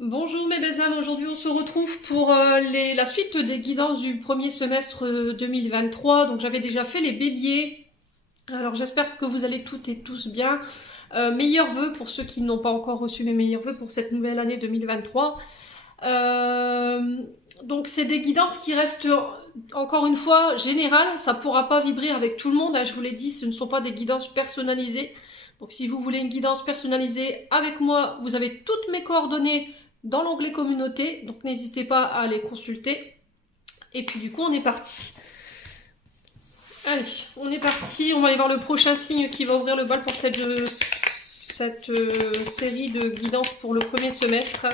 Bonjour mes belles âmes, aujourd'hui on se retrouve pour la suite des guidances du premier semestre 2023. Donc j'avais déjà fait les béliers, alors j'espère que vous allez toutes et tous bien. Meilleurs vœux pour ceux qui n'ont pas encore reçu mes meilleurs vœux pour cette nouvelle année 2023. Donc c'est des guidances qui restent encore une fois générales, ça ne pourra pas vibrer avec tout le monde, hein, je vous l'ai dit, ce ne sont pas des guidances personnalisées. Donc si vous voulez une guidance personnalisée avec moi, vous avez toutes mes coordonnées dans l'onglet communauté, donc n'hésitez pas à les consulter. Et puis du coup on est parti. Allez, on est parti, on va aller voir le prochain signe qui va ouvrir le bal pour cette série de guidances pour le premier semestre.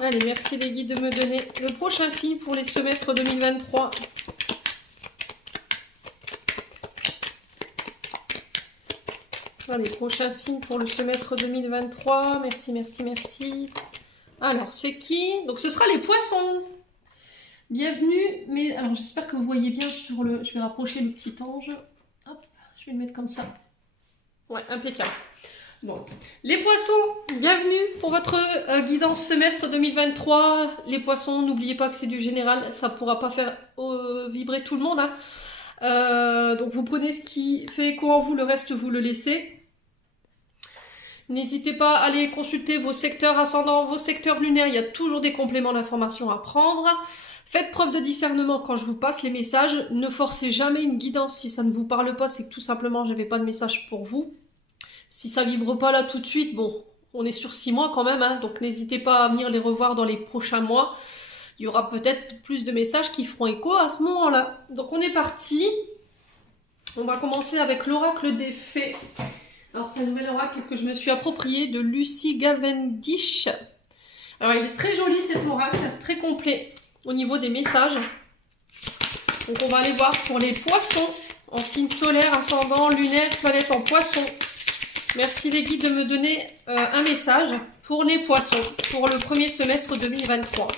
Allez, merci les guides de me donner le prochain signe pour les semestres 2023. Allez, prochain signe pour le semestre 2023. Merci, merci, merci. Alors, c'est qui? Donc, ce sera les poissons. Bienvenue. Mais alors, j'espère que vous voyez bien sur le... Je vais rapprocher le petit ange. Hop, je vais le mettre comme ça. Ouais, impeccable. Bon, les poissons, bienvenue pour votre guidance semestre 2023. Les poissons, n'oubliez pas que c'est du général, ça ne pourra pas faire vibrer tout le monde. Hein. Donc vous prenez ce qui fait écho en vous, le reste vous le laissez. N'hésitez pas à aller consulter vos secteurs ascendants, vos secteurs lunaires, il y a toujours des compléments d'information à prendre. Faites preuve de discernement quand je vous passe les messages. Ne forcez jamais une guidance si ça ne vous parle pas, c'est que tout simplement je n'avais pas de message pour vous. Si ça vibre pas là tout de suite, bon, on est sur 6 mois quand même, hein, donc n'hésitez pas à venir les revoir dans les prochains mois. Il y aura peut-être plus de messages qui feront écho à ce moment-là. Donc on est parti. On va commencer avec l'oracle des fées. Alors c'est un nouvel oracle que je me suis approprié de Lucy Cavendish. Alors il est très joli cet oracle, très complet au niveau des messages. Donc on va aller voir pour les poissons en signe solaire, ascendant, lunaire, planète en poisson. Merci les guides de me donner un message pour les poissons, pour le premier semestre 2023.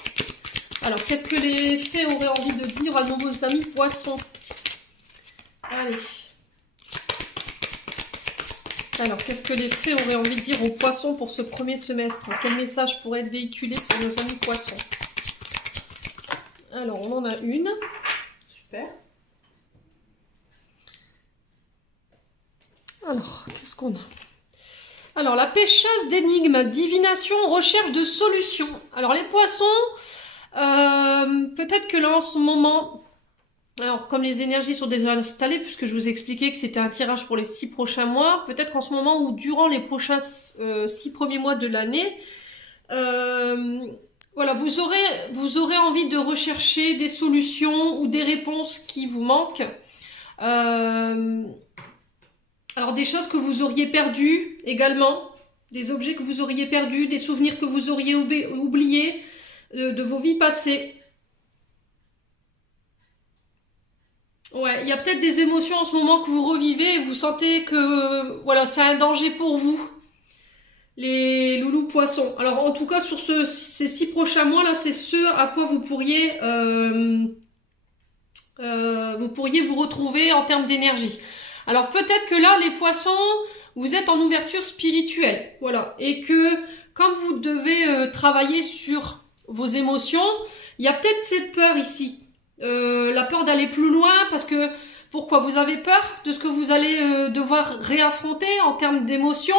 Alors, qu'est-ce que les fées auraient envie de dire à nos amis poissons? Allez. Alors, qu'est-ce que les fées auraient envie de dire aux poissons pour ce premier semestre? Quel message pourrait être véhiculé pour nos amis poissons? Alors, on en a une. Super. Alors, qu'est-ce qu'on a? Alors, la pêcheuse d'énigmes, divination, recherche de solutions. Alors, les poissons, peut-être que là, en ce moment, alors comme les énergies sont déjà installées, puisque je vous ai expliqué que c'était un tirage pour les 6 prochains mois, peut-être qu'en ce moment ou durant les prochains 6 premiers mois de l'année, voilà, vous aurez envie de rechercher des solutions ou des réponses qui vous manquent. Alors des choses que vous auriez perdues également, des objets que vous auriez perdus, des souvenirs que vous auriez oubliés de vos vies passées. Ouais, il y a peut-être des émotions en ce moment que vous revivez et vous sentez que voilà, c'est un danger pour vous, les loulous poissons. Alors en tout cas sur ces 6 prochains mois là, c'est ce à quoi vous pourriez vous retrouver en termes d'énergie. Alors peut-être que là, les poissons, vous êtes en ouverture spirituelle, voilà, et que comme vous devez travailler sur vos émotions, il y a peut-être cette peur ici, la peur d'aller plus loin, parce que pourquoi vous avez peur de ce que vous allez devoir réaffronter en termes d'émotions,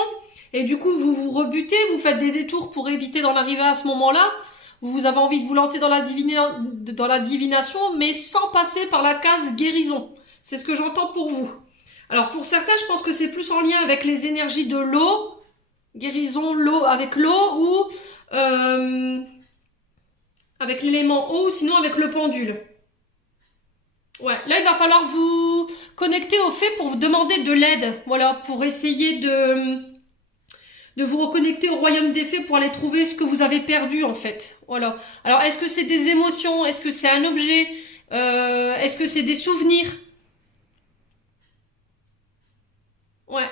et du coup vous vous rebutez, vous faites des détours pour éviter d'en arriver à ce moment-là. Vous avez envie de vous lancer dans la divination, mais sans passer par la case guérison. C'est ce que j'entends pour vous. Alors pour certains, je pense que c'est plus en lien avec les énergies de l'eau, guérison l'eau avec l'eau, ou avec l'élément eau, ou sinon avec le pendule. Ouais, là il va falloir vous connecter au fait pour vous demander de l'aide, voilà, pour essayer de vous reconnecter au royaume des fées pour aller trouver ce que vous avez perdu en fait. Voilà. Alors est-ce que c'est des émotions? Est-ce que c'est un objet? Est-ce que c'est des souvenirs? Ouais.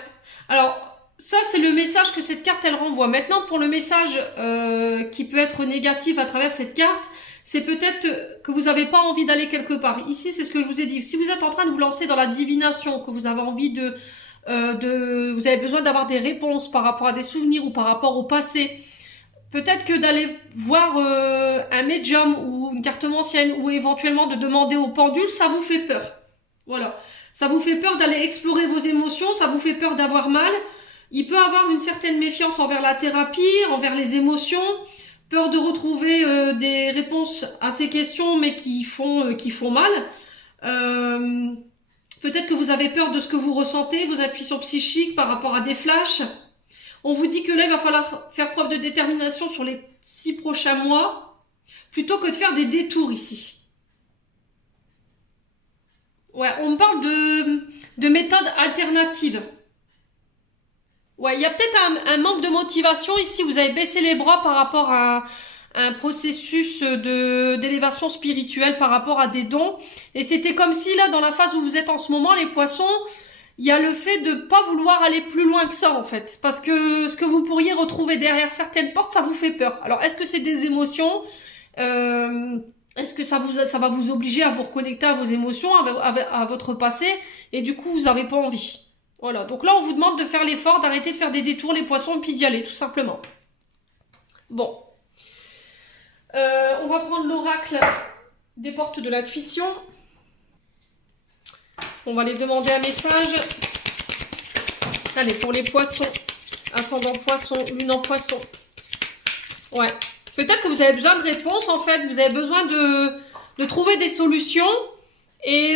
Alors ça c'est le message que cette carte elle renvoie. Maintenant pour le message qui peut être négatif à travers cette carte, c'est peut-être que vous n'avez pas envie d'aller quelque part. Ici c'est ce que je vous ai dit. Si vous êtes en train de vous lancer dans la divination, que vous avez envie vous avez besoin d'avoir des réponses par rapport à des souvenirs ou par rapport au passé, Peut-être que d'aller voir un médium ou une cartomancienne ou éventuellement de demander au pendule, ça vous fait peur. Voilà. Ça vous fait peur d'aller explorer vos émotions, ça vous fait peur d'avoir mal. Il peut avoir une certaine méfiance envers la thérapie, envers les émotions, peur de retrouver des réponses à ces questions mais qui font mal. Peut-être que vous avez peur de ce que vous ressentez, vos intuitions psychiques par rapport à des flashs. On vous dit que là, il va falloir faire preuve de détermination sur les 6 prochains mois, plutôt que de faire des détours ici. Ouais, on me parle de méthodes alternatives. Ouais, il y a peut-être un manque de motivation ici. Vous avez baissé les bras par rapport à un processus d'élévation spirituelle, par rapport à des dons. Et c'était comme si là, dans la phase où vous êtes en ce moment, les poissons, il y a le fait de pas vouloir aller plus loin que ça en fait. Parce que ce que vous pourriez retrouver derrière certaines portes, ça vous fait peur. Alors, est-ce que c'est des émotions est-ce que ça va vous obliger à vous reconnecter à vos émotions, à votre passé, et du coup, vous n'avez pas envie. Voilà, donc là, on vous demande de faire l'effort, d'arrêter de faire des détours, les poissons, et puis d'y aller, tout simplement. Bon. On va prendre l'oracle des portes de l'intuition. On va les demander un message. Allez, pour les poissons, ascendant poisson, lune en poisson. Ouais. Peut-être que vous avez besoin de réponses, en fait. Vous avez besoin de trouver des solutions. Et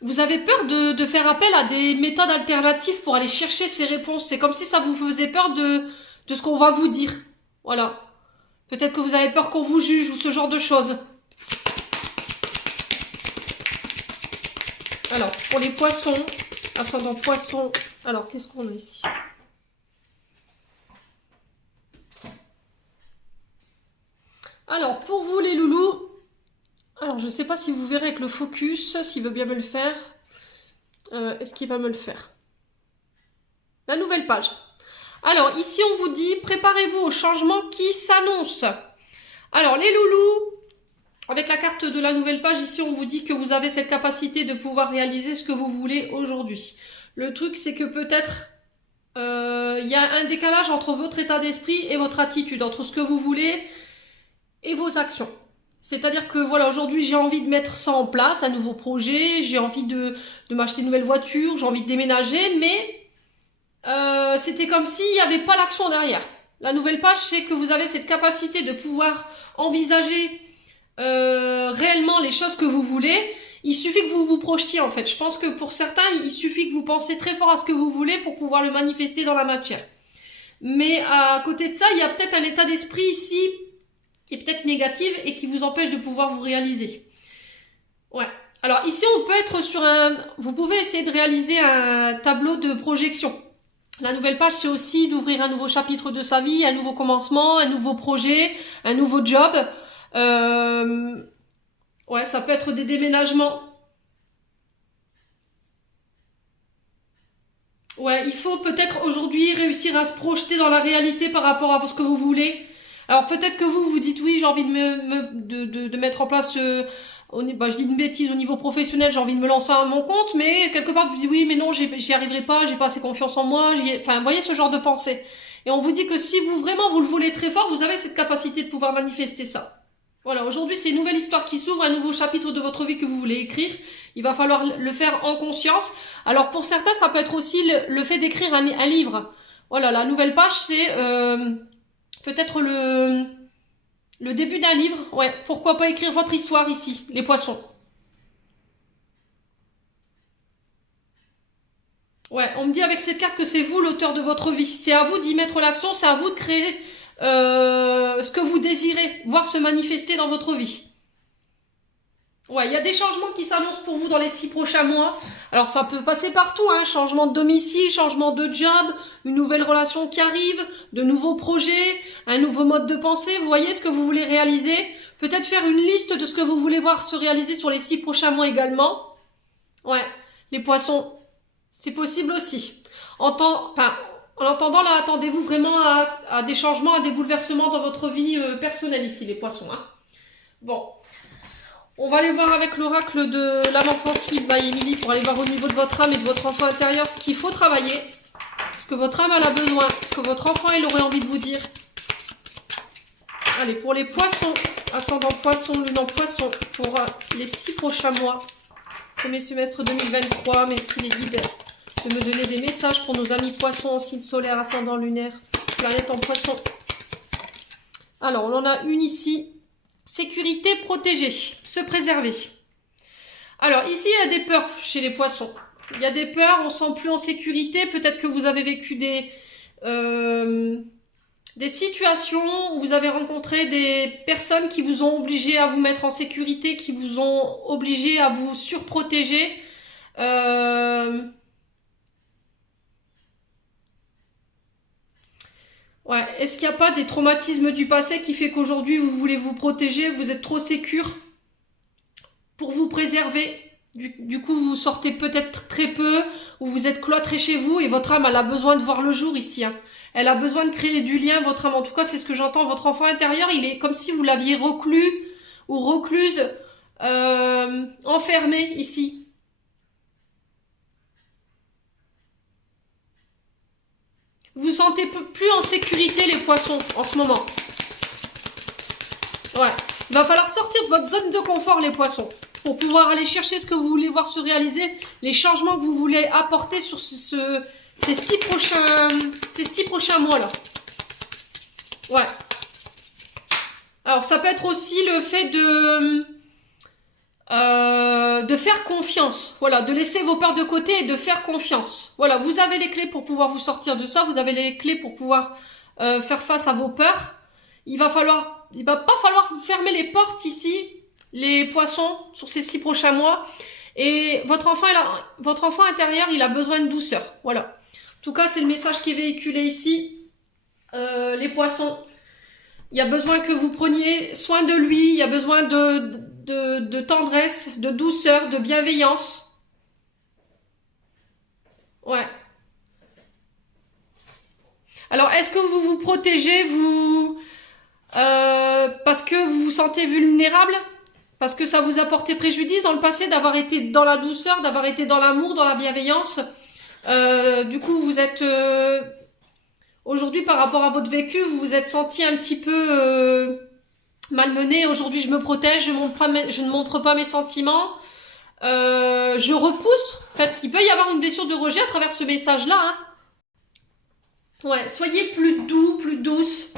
vous avez peur de faire appel à des méthodes alternatives pour aller chercher ces réponses. C'est comme si ça vous faisait peur de ce qu'on va vous dire. Voilà. Peut-être que vous avez peur qu'on vous juge ou ce genre de choses. Alors, pour les poissons, ascendant poisson. Alors, qu'est-ce qu'on a ici ? Alors, pour vous les loulous, alors je ne sais pas si vous verrez avec le focus, s'il veut bien me le faire. Est-ce qu'il va me le faire ? La nouvelle page. Alors, ici on vous dit, préparez-vous au changement qui s'annonce. Alors, les loulous, avec la carte de la nouvelle page, ici on vous dit que vous avez cette capacité de pouvoir réaliser ce que vous voulez aujourd'hui. Le truc, c'est que peut-être il y a un décalage entre votre état d'esprit et votre attitude, entre ce que vous voulez et vos actions. C'est-à-dire que voilà, aujourd'hui j'ai envie de mettre ça en place, un nouveau projet, j'ai envie de m'acheter une nouvelle voiture, j'ai envie de déménager, mais c'était comme s'il n'y avait pas l'action derrière. La nouvelle page, c'est que vous avez cette capacité de pouvoir envisager réellement les choses que vous voulez. Il suffit que vous vous projetiez en fait. Je pense que pour certains, il suffit que vous pensez très fort à ce que vous voulez pour pouvoir le manifester dans la matière. Mais à côté de ça, il y a peut-être un état d'esprit ici qui est peut-être négatif et qui vous empêche de pouvoir vous réaliser. Ouais. Alors ici, on peut être sur un... Vous pouvez essayer de réaliser un tableau de projection. La nouvelle page, c'est aussi d'ouvrir un nouveau chapitre de sa vie, un nouveau commencement, un nouveau projet, un nouveau job. Ouais, ça peut être des déménagements. Ouais, il faut peut-être aujourd'hui réussir à se projeter dans la réalité par rapport à ce que vous voulez. Alors peut-être que vous dites oui, j'ai envie de mettre en place, je dis une bêtise au niveau professionnel, j'ai envie de me lancer à mon compte, mais quelque part vous dites oui, mais non, j'y arriverai pas, j'ai pas assez confiance en moi, enfin, vous voyez ce genre de pensée. Et on vous dit que si vous le voulez très fort, vous avez cette capacité de pouvoir manifester ça. Voilà, aujourd'hui c'est une nouvelle histoire qui s'ouvre, un nouveau chapitre de votre vie que vous voulez écrire. Il va falloir le faire en conscience. Alors pour certains, ça peut être aussi le fait d'écrire un livre. Voilà, la nouvelle page, c'est peut-être le début d'un livre. Ouais, pourquoi pas écrire votre histoire ici, les poissons. Ouais, on me dit avec cette carte que c'est vous l'auteur de votre vie. C'est à vous d'y mettre l'accent, c'est à vous de créer ce que vous désirez, voir se manifester dans votre vie. Ouais, il y a des changements qui s'annoncent pour vous dans les 6 prochains mois. Alors ça peut passer partout, hein, changement de domicile, changement de job, une nouvelle relation qui arrive, de nouveaux projets, un nouveau mode de pensée. Vous voyez ce que vous voulez réaliser. Peut-être faire une liste de ce que vous voulez voir se réaliser sur les 6 prochains mois également. Ouais, les poissons, c'est possible aussi. En attendant, là, attendez-vous vraiment à des changements, à des bouleversements dans votre vie personnelle ici, les poissons. Hein. Bon. On va aller voir avec l'oracle de l'âme enfantine by Émilie pour aller voir au niveau de votre âme et de votre enfant intérieur ce qu'il faut travailler, ce que votre âme elle a besoin, ce que votre enfant il aurait envie de vous dire. Allez, pour les poissons, ascendant poisson, lune en poisson, pour les 6 prochains mois, premier semestre 2023, merci les guides de me donner des messages pour nos amis poissons en signe solaire, ascendant lunaire, planète en poisson. Alors, on en a une ici, sécurité protégée, se préserver. Alors, ici, il y a des peurs chez les poissons. Il y a des peurs, on ne se sent plus en sécurité. Peut-être que vous avez vécu des situations où vous avez rencontré des personnes qui vous ont obligé à vous mettre en sécurité, qui vous ont obligé à vous surprotéger. Ouais. Est-ce qu'il n'y a pas des traumatismes du passé qui fait qu'aujourd'hui vous voulez vous protéger, vous êtes trop sécure pour vous préserver? Du coup, vous sortez peut-être très peu, ou vous êtes cloîtré chez vous, et votre âme, elle a besoin de voir le jour ici. Hein. Elle a besoin de créer du lien, votre âme. En tout cas, c'est ce que j'entends. Votre enfant intérieur, il est comme si vous l'aviez reclus ou recluse, enfermé ici. Vous vous sentez plus en sécurité, les poissons, en ce moment. Ouais. Il va falloir sortir de votre zone de confort, les poissons, pour pouvoir aller chercher ce que vous voulez voir se réaliser, les changements que vous voulez apporter sur ces 6 prochains mois-là. Ouais. Alors, ça peut être aussi le fait de faire confiance. Voilà, de laisser vos peurs de côté et de faire confiance. Voilà, vous avez les clés pour pouvoir vous sortir de ça. Vous avez les clés pour pouvoir faire face à vos peurs. Il va pas falloir vous fermer les portes ici, les poissons, sur ces 6 prochains mois. Et votre enfant intérieur, il a besoin de douceur. Voilà. En tout cas, c'est le message qui est véhiculé ici. Les poissons, il y a besoin que vous preniez soin de lui. Il y a besoin de tendresse, de douceur, de bienveillance. Ouais. Alors, est-ce que vous vous protégez, parce que vous vous sentez vulnérable? Parce que ça vous a porté préjudice dans le passé d'avoir été dans la douceur, d'avoir été dans l'amour, dans la bienveillance. Du coup, vous êtes... aujourd'hui, par rapport à votre vécu, vous vous êtes senti un petit peu malmené. Aujourd'hui, je me protège, je ne montre pas mes sentiments. Je repousse. En fait, il peut y avoir une blessure de rejet à travers ce message-là. Hein. Ouais, soyez plus doux, plus douce.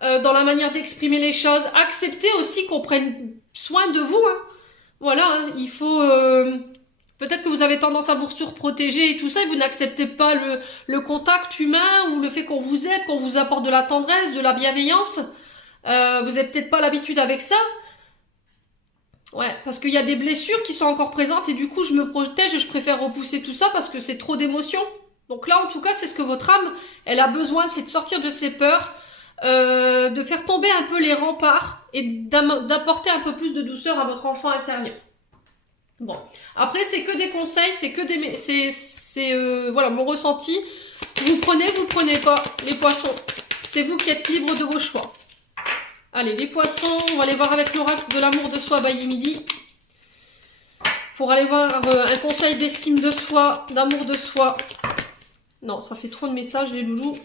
Dans la manière d'exprimer les choses. Acceptez aussi qu'on prenne soin de vous. Hein. Voilà, hein, il faut... peut-être que vous avez tendance à vous surprotéger et tout ça, et vous n'acceptez pas le contact humain ou le fait qu'on vous aide, qu'on vous apporte de la tendresse, de la bienveillance. Vous n'avez peut-être pas l'habitude avec ça. Ouais, parce qu'il y a des blessures qui sont encore présentes et du coup, je me protège et je préfère repousser tout ça parce que c'est trop d'émotions. Donc là, en tout cas, c'est ce que votre âme, elle a besoin, c'est de sortir de ses peurs, de faire tomber un peu les remparts et d'apporter un peu plus de douceur à votre enfant intérieur. Bon, après c'est que des conseils, c'est que des, voilà mon ressenti. Vous prenez pas, les poissons. C'est vous qui êtes libre de vos choix. Allez, les poissons, on va aller voir avec l'oracle de l'amour de soi by Emily. Pour aller voir un conseil d'estime de soi, d'amour de soi. Non, ça fait trop de messages les loulous.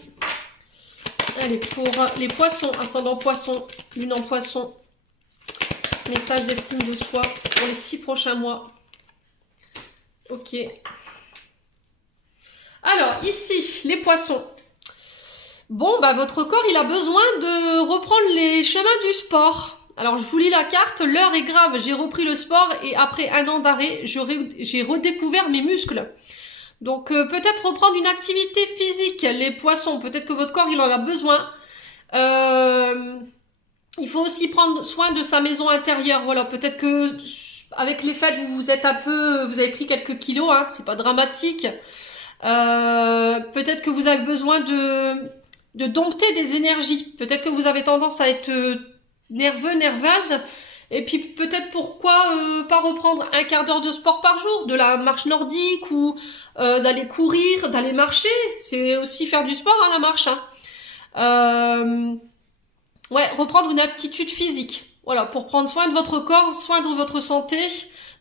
Allez, pour les poissons, ascendant poisson, lune en poisson. Message d'estime de soi pour les 6 prochains mois. Ok. Alors, ici, les poissons. Bon, bah votre corps, il a besoin de reprendre les chemins du sport. Alors, je vous lis la carte. L'heure est grave. J'ai repris le sport et après un an d'arrêt, j'ai redécouvert mes muscles. Donc, peut-être reprendre une activité physique, les poissons. Peut-être que votre corps, il en a besoin. Il faut aussi prendre soin de sa maison intérieure. Voilà, peut-être que avec les fêtes, vous avez pris quelques kilos, hein, c'est pas dramatique. Peut-être que vous avez besoin de dompter des énergies. Peut-être que vous avez tendance à être nerveux, nerveuse. Et puis peut-être pourquoi pas reprendre un quart d'heure de sport par jour, de la marche nordique ou d'aller courir, d'aller marcher. C'est aussi faire du sport, hein, la marche. Hein. Ouais, reprendre une aptitude physique. Voilà, pour prendre soin de votre corps, soin de votre santé,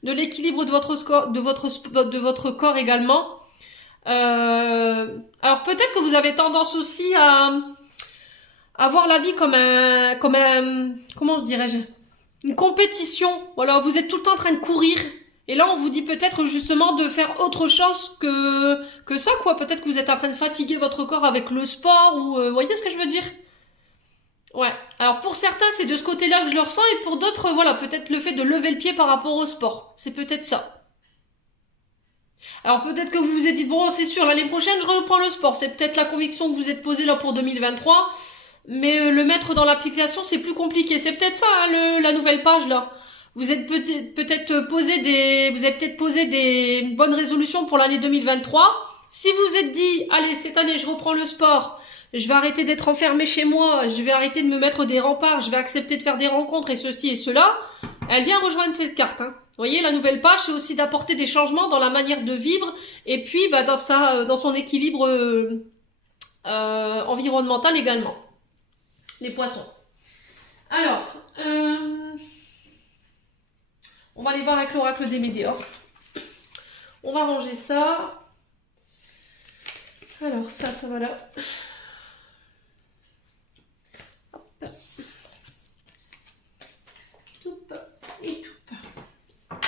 de l'équilibre de votre corps également. Alors peut-être que vous avez tendance aussi à voir la vie comment dirais-je, une compétition. Voilà, vous êtes tout le temps en train de courir. Et là, on vous dit peut-être justement de faire autre chose que ça, quoi. Peut-être que vous êtes en train de fatiguer votre corps avec le sport ou, vous voyez ce que je veux dire? Ouais. Alors pour certains, c'est de ce côté-là que je le ressens et pour d'autres, voilà, peut-être le fait de lever le pied par rapport au sport. C'est peut-être ça. Alors peut-être que vous vous êtes dit, bon, c'est sûr, l'année prochaine, je reprends le sport. C'est peut-être la conviction que vous êtes posée là pour 2023. Mais le mettre dans l'application, c'est plus compliqué. C'est peut-être ça, hein, la nouvelle page là. Vous êtes vous avez peut-être posé des bonnes résolutions pour l'année 2023. Si vous vous êtes dit, allez, cette année, je reprends le sport, je vais arrêter d'être enfermé chez moi, je vais arrêter de me mettre des remparts, je vais accepter de faire des rencontres et ceci et cela, elle vient rejoindre cette carte, hein. Vous voyez, la nouvelle page, c'est aussi d'apporter des changements dans la manière de vivre et puis bah, dans son équilibre environnemental également. Les poissons. Alors, on va aller voir avec l'oracle des Météores. On va ranger ça. Alors, ça va là. Hop. Toup et toup.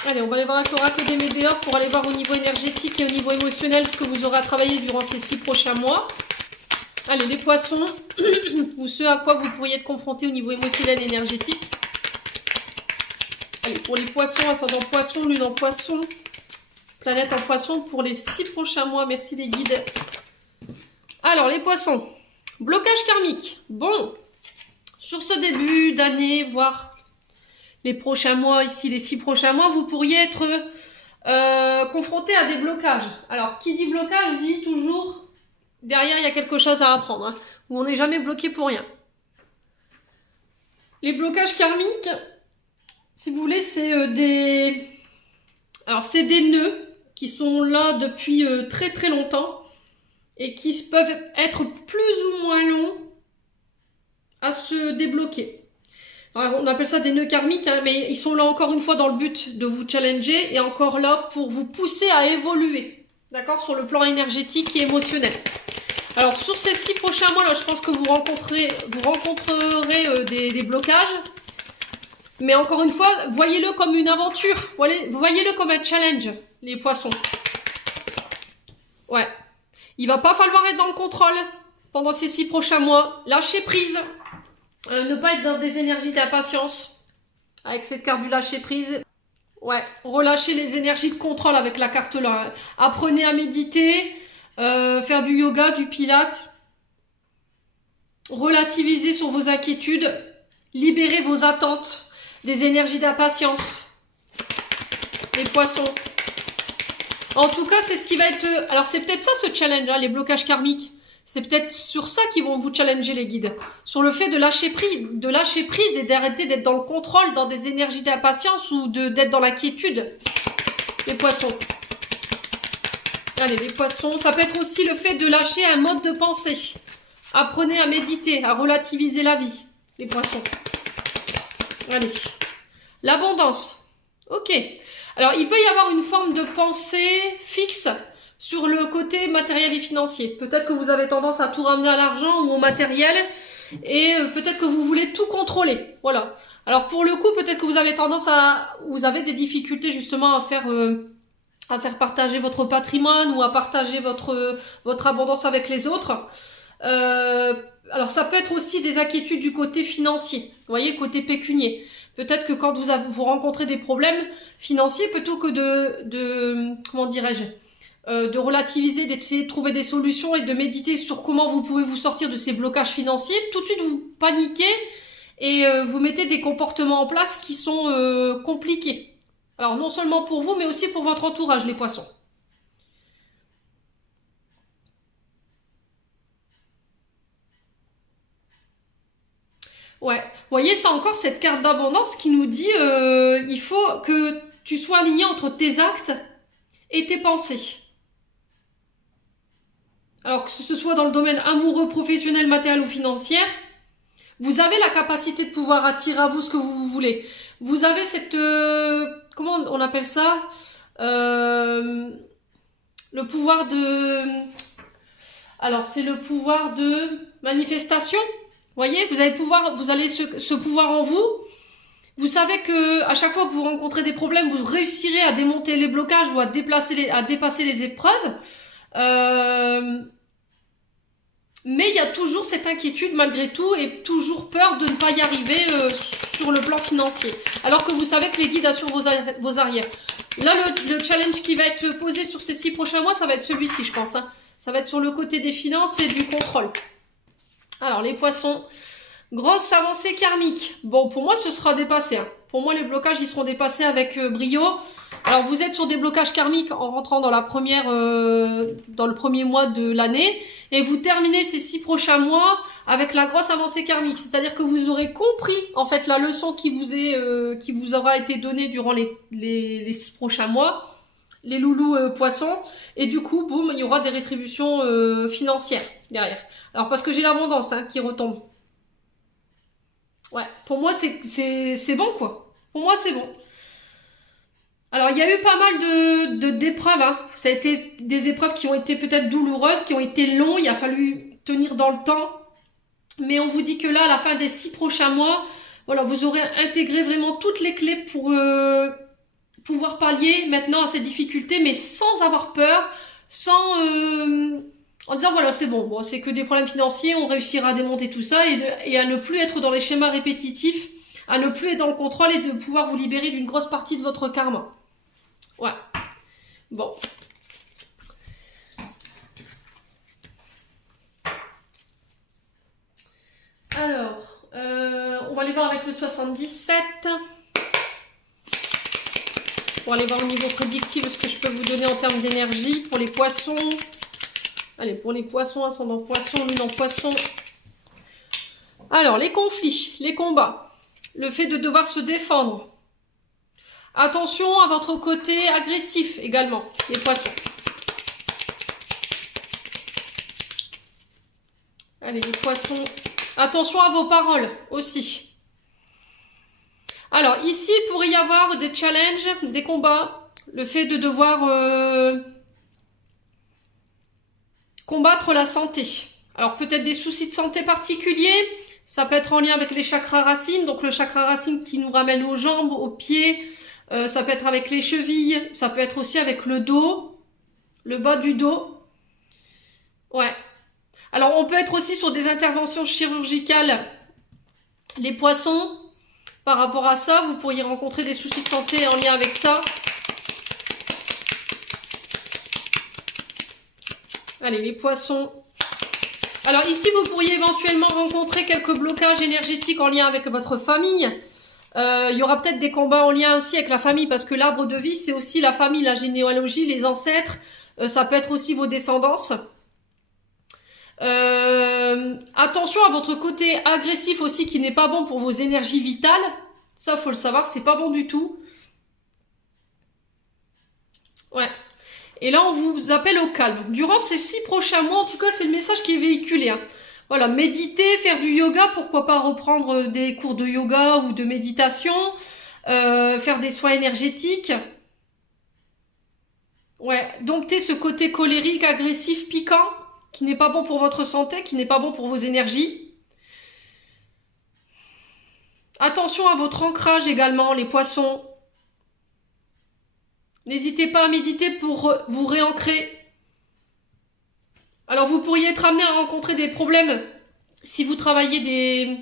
Allez, on va aller voir avec l'oracle des Météores pour aller voir au niveau énergétique et au niveau émotionnel ce que vous aurez à travailler durant ces 6 prochains mois. Allez, les poissons, ou ce à quoi vous pourriez être confrontés au niveau émotionnel et énergétique. Allez, pour les poissons, ascendant poisson, lune en poisson, planète en poisson, pour les 6 prochains mois, merci les guides. Alors, les poissons, blocage karmique. Bon, sur ce début d'année, voire les prochains mois, ici les 6 prochains mois, vous pourriez être confronté à des blocages. Alors, qui dit blocage dit toujours... Derrière, il y a quelque chose à apprendre, hein, où on n'est jamais bloqué pour rien. Les blocages karmiques, si vous voulez, c'est c'est des nœuds qui sont là depuis très très longtemps et qui peuvent être plus ou moins longs à se débloquer. Alors, on appelle ça des nœuds karmiques, hein, mais ils sont là encore une fois dans le but de vous challenger et encore là pour vous pousser à évoluer, d'accord, sur le plan énergétique et émotionnel. Alors sur ces 6 prochains mois, là, je pense que vous rencontrerez des blocages. Mais encore une fois, voyez-le comme une aventure. Voyez-le comme un challenge, les poissons. Ouais. Il va pas falloir être dans le contrôle pendant ces 6 prochains mois. Lâchez prise. Ne pas être dans des énergies d'impatience. Avec cette carte du lâcher prise. Ouais. Relâchez les énergies de contrôle avec la carte là. Hein. Apprenez à méditer. Faire du yoga, du pilate, relativiser sur vos inquiétudes, libérer vos attentes, des énergies d'impatience, les poissons. En tout cas, c'est ce qui va être... Alors, c'est peut-être ça ce challenge, hein, les blocages karmiques. C'est peut-être sur ça qu'ils vont vous challenger, les guides. Sur le fait de lâcher prise et d'arrêter d'être dans le contrôle, dans des énergies d'impatience ou d'être dans la quiétude, les poissons. Allez, les poissons, ça peut être aussi le fait de lâcher un mode de pensée. Apprenez à méditer, à relativiser la vie, les poissons. Allez. L'abondance. Ok. Alors, il peut y avoir une forme de pensée fixe sur le côté matériel et financier. Peut-être que vous avez tendance à tout ramener à l'argent ou au matériel et peut-être que vous voulez tout contrôler. Voilà. Alors, pour le coup, peut-être que vous avez tendance vous avez des difficultés justement à faire partager votre patrimoine ou à partager votre abondance avec les autres. Alors ça peut être aussi des inquiétudes du côté financier, vous voyez, le côté pécunier. Peut-être que quand vous rencontrez des problèmes financiers, plutôt que comment dirais-je, de relativiser, d'essayer de trouver des solutions et de méditer sur comment vous pouvez vous sortir de ces blocages financiers, tout de suite vous paniquez et vous mettez des comportements en place qui sont compliqués. Alors, non seulement pour vous, mais aussi pour votre entourage, les poissons. Ouais, vous voyez, c'est encore cette carte d'abondance qui nous dit il faut que tu sois aligné entre tes actes et tes pensées. Alors que ce soit dans le domaine amoureux, professionnel, matériel ou financier, vous avez la capacité de pouvoir attirer à vous ce que vous voulez. Vous avez cette... comment on appelle ça Le pouvoir de... Alors, c'est le pouvoir de manifestation. Vous voyez, vous allez ce pouvoir en vous. Vous savez que à chaque fois que vous rencontrez des problèmes, vous réussirez à démonter les blocages ou à dépasser les épreuves. Mais il y a toujours cette inquiétude malgré tout et toujours peur de ne pas y arriver sur le plan financier. Alors que vous savez que les guides assurent vos arrières. Là, le challenge qui va être posé sur ces 6 prochains mois, ça va être celui-ci, je pense. Hein. Ça va être sur le côté des finances et du contrôle. Alors, les poissons, grosse avancée karmique. Bon, pour moi, ce sera dépassé. Hein. Pour moi, les blocages, ils seront dépassés avec brio. Alors, vous êtes sur des blocages karmiques en rentrant dans dans le premier mois de l'année. Et vous terminez ces 6 prochains mois avec la grosse avancée karmique. C'est-à-dire que vous aurez compris, en fait, la leçon qui vous aura été donnée durant les 6 prochains mois. Les loulous poissons, et du coup, boum, il y aura des rétributions financières derrière. Alors, parce que j'ai l'abondance qui retombe. Ouais, pour moi, c'est bon, quoi. Pour moi, c'est bon. Alors, il y a eu pas mal d'épreuves. Hein. Ça a été des épreuves qui ont été peut-être douloureuses, qui ont été longues. Il a fallu tenir dans le temps. Mais on vous dit que là, à la fin des 6 prochains mois, voilà, vous aurez intégré vraiment toutes les clés pour... pouvoir pallier maintenant à ces difficultés, mais sans avoir peur, en disant voilà c'est bon, c'est que des problèmes financiers, on réussira à démonter tout ça et à ne plus être dans les schémas répétitifs, à ne plus être dans le contrôle et de pouvoir vous libérer d'une grosse partie de votre karma. Ouais. Bon. Alors, on va aller voir avec le 77. Pour aller voir au niveau prédictif ce que je peux vous donner en termes d'énergie pour les poissons. Allez, pour les poissons, ascendant poisson, lune en poisson. Alors, les conflits, les combats, le fait de devoir se défendre. Attention à votre côté agressif également, les poissons. Allez, les poissons, attention à vos paroles aussi. Alors, ici, il pourrait y avoir des challenges, des combats, le fait de devoir combattre la santé. Alors, peut-être des soucis de santé particuliers, ça peut être en lien avec les chakras racines, donc le chakra racine qui nous ramène aux jambes, aux pieds, ça peut être avec les chevilles, ça peut être aussi avec le dos, le bas du dos. Ouais. Alors, on peut être aussi sur des interventions chirurgicales, les poissons. Par rapport à ça, vous pourriez rencontrer des soucis de santé en lien avec ça. Allez, les poissons. Alors ici, vous pourriez éventuellement rencontrer quelques blocages énergétiques en lien avec votre famille. Il y aura peut-être des combats en lien aussi avec la famille, parce que l'arbre de vie, c'est aussi la famille, la généalogie, les ancêtres. Ça peut être aussi vos descendances. Attention à votre côté agressif aussi qui n'est pas bon pour vos énergies vitales. Ça, faut le savoir, c'est pas bon du tout. Ouais. Et là, on vous appelle au calme. Durant ces 6 prochains mois, en tout cas, c'est le message qui est véhiculé. Hein. Voilà, méditer, faire du yoga, pourquoi pas reprendre des cours de yoga ou de méditation, faire des soins énergétiques. Ouais, dompter ce côté colérique, agressif, piquant, qui n'est pas bon pour votre santé, qui n'est pas bon pour vos énergies. Attention à votre ancrage également, les poissons. N'hésitez pas à méditer pour vous réancrer. Alors vous pourriez être amené à rencontrer des problèmes si vous travaillez des...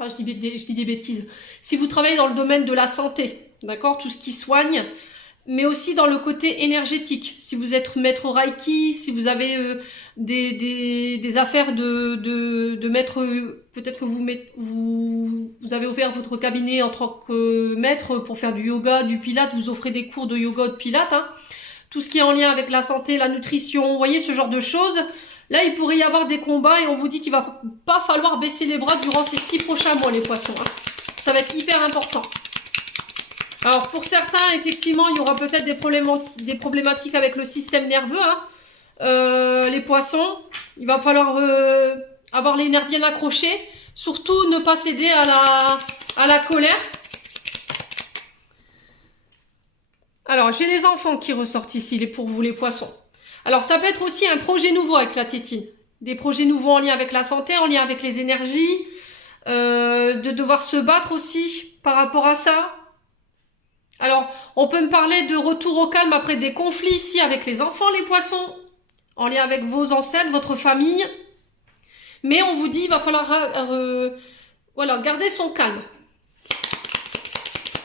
Ah, je dis des bêtises. Si vous travaillez dans le domaine de la santé, d'accord, tout ce qui soigne, mais aussi dans le côté énergétique. Si vous êtes maître Reiki, si vous avez des affaires de maître, peut-être que vous avez ouvert votre cabinet en tant que maître pour faire du yoga, du pilates, vous offrez des cours de yoga, de pilates, hein. Tout ce qui est en lien avec la santé, la nutrition, vous voyez ce genre de choses. Là, il pourrait y avoir des combats et on vous dit qu'il va pas falloir baisser les bras durant ces 6 prochains mois, les poissons, hein. Ça va être hyper important. Alors, pour certains, effectivement, il y aura peut-être des problématiques avec le système nerveux, hein. Les poissons, il va falloir avoir les nerfs bien accrochés. Surtout, ne pas céder à la colère. Alors, j'ai les enfants qui ressortent ici, pour vous les poissons. Alors, ça peut être aussi un projet nouveau avec la tétine. Des projets nouveaux en lien avec la santé, en lien avec les énergies, de devoir se battre aussi par rapport à ça. Alors, on peut me parler de retour au calme après des conflits ici avec les enfants, les poissons, en lien avec vos ancêtres, votre famille. Mais on vous dit, il va falloir voilà, garder son calme.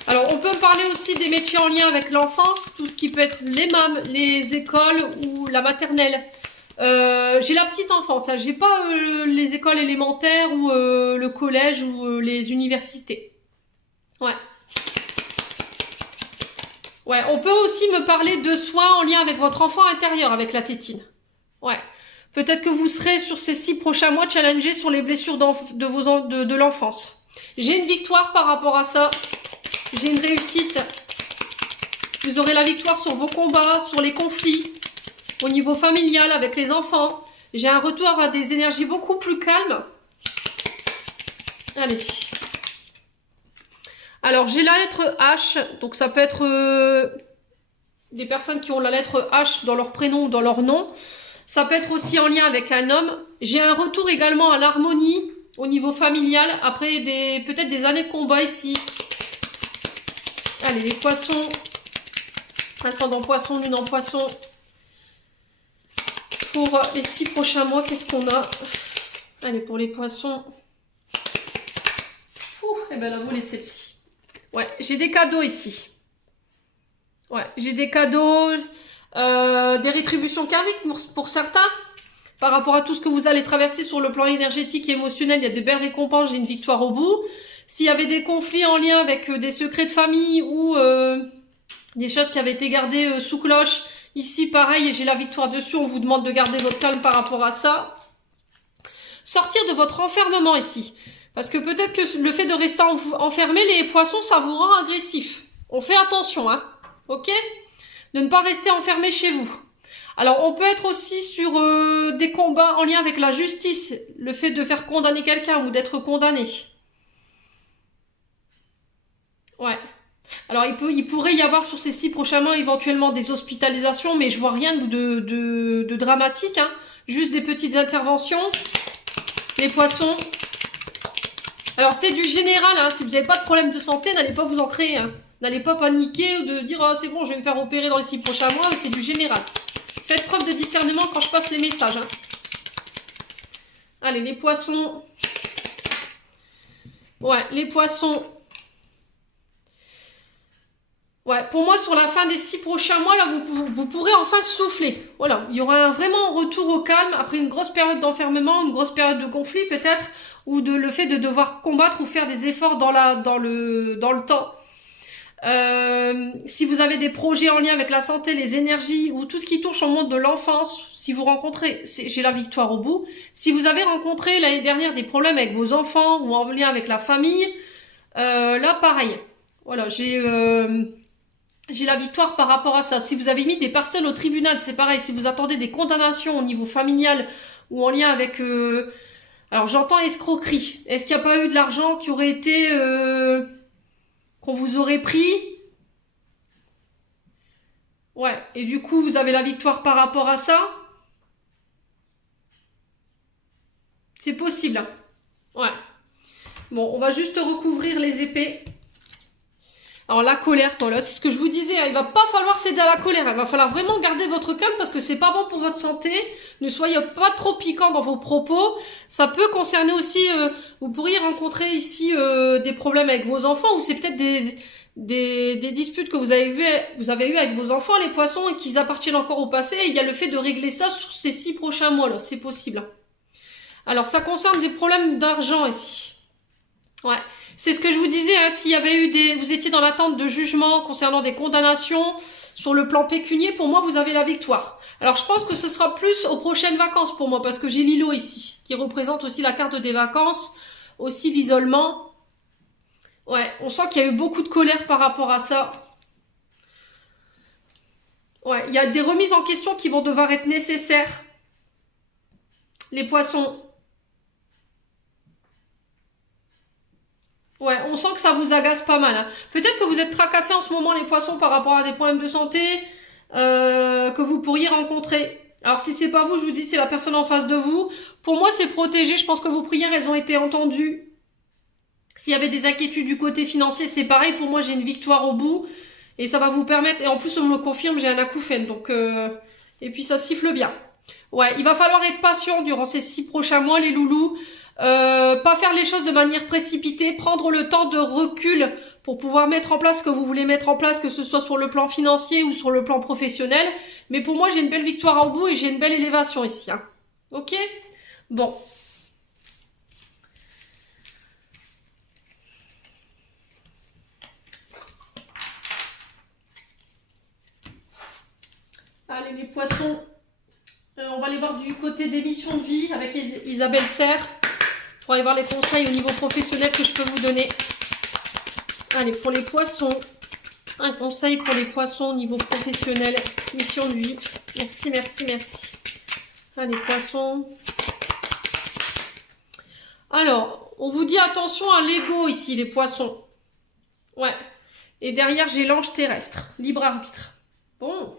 Alors, on peut me parler aussi des métiers en lien avec l'enfance, tout ce qui peut être les MAM, les écoles ou la maternelle. J'ai la petite enfance, hein, j'ai pas les écoles élémentaires ou le collège ou les universités. Ouais. Ouais, on peut aussi me parler de soins en lien avec votre enfant intérieur, avec la tétine. Ouais. Peut-être que vous serez sur ces 6 prochains mois challengés sur les blessures de l'enfance. J'ai une victoire par rapport à ça. J'ai une réussite. Vous aurez la victoire sur vos combats, sur les conflits, au niveau familial avec les enfants. J'ai un retour à des énergies beaucoup plus calmes. Allez. Alors, j'ai la lettre H. Donc, ça peut être des personnes qui ont la lettre H dans leur prénom ou dans leur nom. Ça peut être aussi en lien avec un homme. J'ai un retour également à l'harmonie au niveau familial après peut-être des années de combat ici. Allez, les poissons. Ascendant poisson, lune en poisson. Pour les 6 prochains mois, qu'est-ce qu'on a? Allez, pour les poissons. Et ben là, vous laissez celle-ci. Ouais, j'ai des cadeaux ici. Ouais, j'ai des cadeaux, des rétributions karmiques pour certains. Par rapport à tout ce que vous allez traverser sur le plan énergétique et émotionnel, il y a de belles récompenses, j'ai une victoire au bout. S'il y avait des conflits en lien avec des secrets de famille ou des choses qui avaient été gardées sous cloche, ici pareil, j'ai la victoire dessus, on vous demande de garder votre calme par rapport à ça. Sortir de votre enfermement ici. Parce que peut-être que le fait de rester enfermé, les poissons, ça vous rend agressif. On fait attention, hein. Ok? De ne pas rester enfermé chez vous. Alors, on peut être aussi sur des combats en lien avec la justice. Le fait de faire condamner quelqu'un ou d'être condamné. Ouais. Alors, il pourrait y avoir sur ces 6 prochains mois éventuellement des hospitalisations, mais je vois rien de dramatique, hein. Juste des petites interventions. Les poissons. Alors, c'est du général, hein. Si vous n'avez pas de problème de santé, n'allez pas vous en créer, hein. N'allez pas paniquer ou de dire, oh, c'est bon, je vais me faire opérer dans les 6 prochains mois. C'est du général. Faites preuve de discernement quand je passe les messages, hein. Allez, les poissons. Ouais, les poissons. Ouais, pour moi, sur la fin des 6 prochains mois, là, vous pourrez enfin souffler. Voilà, il y aura vraiment un retour au calme après une grosse période d'enfermement, une grosse période de conflit peut-être, ou le fait de devoir combattre ou faire des efforts dans le temps. Si vous avez des projets en lien avec la santé, les énergies ou tout ce qui touche au monde de l'enfance, si vous rencontrez, j'ai la victoire au bout. Si vous avez rencontré l'année dernière des problèmes avec vos enfants ou en lien avec la famille, là pareil. Voilà, j'ai la victoire par rapport à ça. Si vous avez mis des personnes au tribunal, c'est pareil. Si vous attendez des condamnations au niveau familial ou en lien avec... alors j'entends escroquerie. Est-ce qu'il n'y a pas eu de l'argent qui aurait été... qu'on vous aurait pris? Ouais. Et du coup, vous avez la victoire par rapport à ça? C'est possible, hein. Ouais. Bon, on va juste recouvrir les épées. Alors la colère, voilà, c'est ce que je vous disais, hein, il va pas falloir céder à la colère, il va falloir vraiment garder votre calme parce que c'est pas bon pour votre santé. Ne soyez pas trop piquant dans vos propos. Ça peut concerner aussi, vous pourriez rencontrer ici des problèmes avec vos enfants ou c'est peut-être des disputes que vous avez eues avec vos enfants, les poissons, et qu'ils appartiennent encore au passé. Et il y a le fait de régler ça sur ces 6 prochains mois là, c'est possible. Alors ça concerne des problèmes d'argent ici. Ouais. C'est ce que je vous disais, hein, s'il y avait eu vous étiez dans l'attente de jugement concernant des condamnations sur le plan pécunier, pour moi, vous avez la victoire. Alors, je pense que ce sera plus aux prochaines vacances pour moi, parce que j'ai Lilo ici, qui représente aussi la carte des vacances, aussi l'isolement. Ouais, on sent qu'il y a eu beaucoup de colère par rapport à ça. Ouais, il y a des remises en question qui vont devoir être nécessaires. Les poissons. Ouais, on sent que ça vous agace pas mal, hein. Peut-être que vous êtes tracassé en ce moment les poissons par rapport à des problèmes de santé que vous pourriez rencontrer. Alors si c'est pas vous, je vous dis c'est la personne en face de vous. Pour moi c'est protégé, je pense que vos prières elles ont été entendues. S'il y avait des inquiétudes du côté financier, c'est pareil, pour moi j'ai une victoire au bout. Et ça va vous permettre, et en plus on me le confirme, j'ai un acouphène, donc et puis ça siffle bien. Ouais, il va falloir être patient durant ces 6 prochains mois, les loulous. Pas faire les choses de manière précipitée, prendre le temps de recul pour pouvoir mettre en place ce que vous voulez mettre en place, que ce soit sur le plan financier ou sur le plan professionnel. Mais pour moi, j'ai une belle victoire en bout et j'ai une belle élévation ici, hein. Ok? Bon. Allez, les poissons. On va aller voir du côté des missions de vie avec Isabelle Serre pour aller voir les conseils au niveau professionnel que je peux vous donner. Allez, pour les poissons, un conseil pour les poissons au niveau professionnel, mission de vie. Merci, merci, merci. Allez, poissons. Alors, on vous dit attention à l'ego ici, les poissons. Ouais. Et derrière, j'ai l'ange terrestre, libre arbitre. Bon.